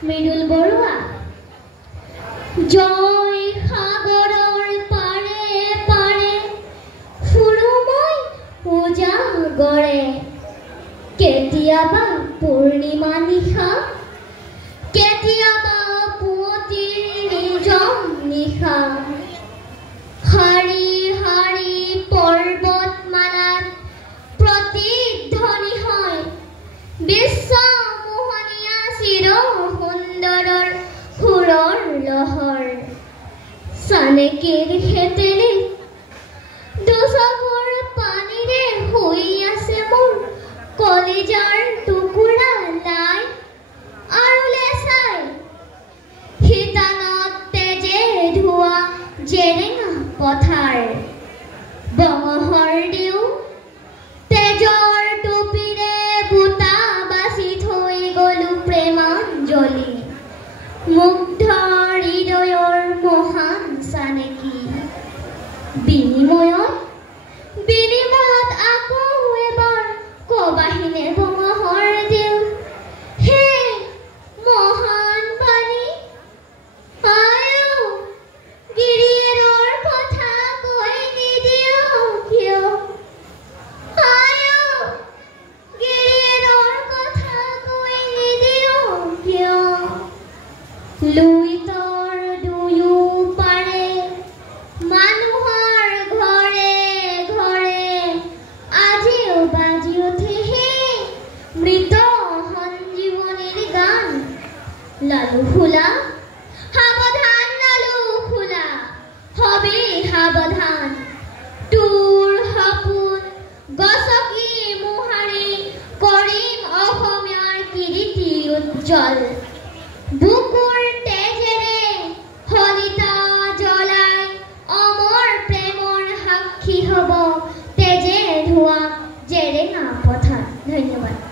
মৃদুল বৰুৱা জয় সাগৰৰ পাৰে পাৰে ফুৰো মই উজাগৰে কেতিয়াবা পূৰ্ণিমা নিশা কেতিয়াবা পুৱতিৰ নিজন নিশা হাৰি হাৰি পৰ্বতমালাত প্ৰতিধ্বনি হয় বিশ্ব মোহনীয়া চিৰ সুন্দৰৰ সুৰৰ লহৰ চানেকিৰ হেতেলি দুচকুৰ পানীৰে শুই আছে মোৰ কলিজাৰ টুকুৰা লাই আৰু লেচাই শীতানত তেজে ধোৱা জেৰেঙা পথাৰ বঙহৰ দিও তেজৰ টুপিৰে বুটা বাচি থৈ গলো প্ৰেমাঞ্জলি মুগ্ধ হৃদয়ৰ মহান চানেকি বিনিময়ত আকৌ এবাৰ কবাহিনে বঙহৰ দিও হে মহান বাণী আয়ো গিৰিয়েৰৰ কথা কৈ নিদিও কিয় আয়ো গিৰিয়েৰৰ কথা কৈ নিদিও কিয় লুইতৰ দুয়ো পাৰে মানুহৰ ঘৰে ঘৰে আজিও বাজি উঠে হে মৃত সঞ্জীৱনীৰ গান লালু ফুলা সাৱধান লালু ফুলা হবি সাৱধান তোৰ সপোন গছকি মোহাৰি কৰিম অসমীয়াৰ কীৰ্তি উজ্জ্বল বুকুৰ তেজেৰে হলিতা জ্বলাই অমৰ প্ৰেমৰ সাক্ষী হ'ব তেজে ধোৱা জেৰেঙা পথাৰ ধন্যবাদ